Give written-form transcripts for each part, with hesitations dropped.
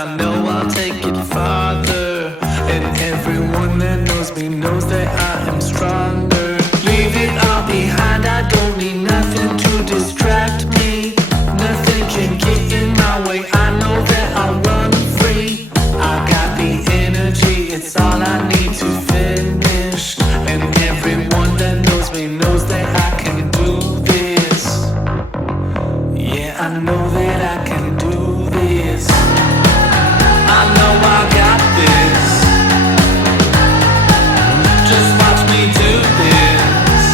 I know I'll take it farther. And everyone that knows me knows that I am stronger. Leave it all behind, I don't need nothing to distract me. Nothing can get in my way, I know that I'll run free. I got the energy, it's all I need to finish. And everyone that knows me knows that I can do this. Yeah, I know that I can do this. I know I got this. Just watch me do this.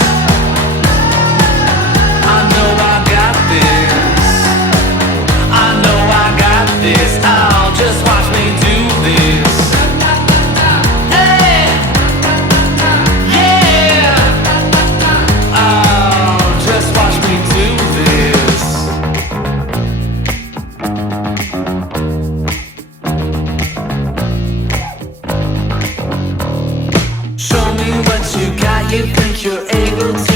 I know I got this. I know I got this. Oh, just watch me do this. Hey, yeah. Oh, just watch me do this. Show me what you got, you think you're able to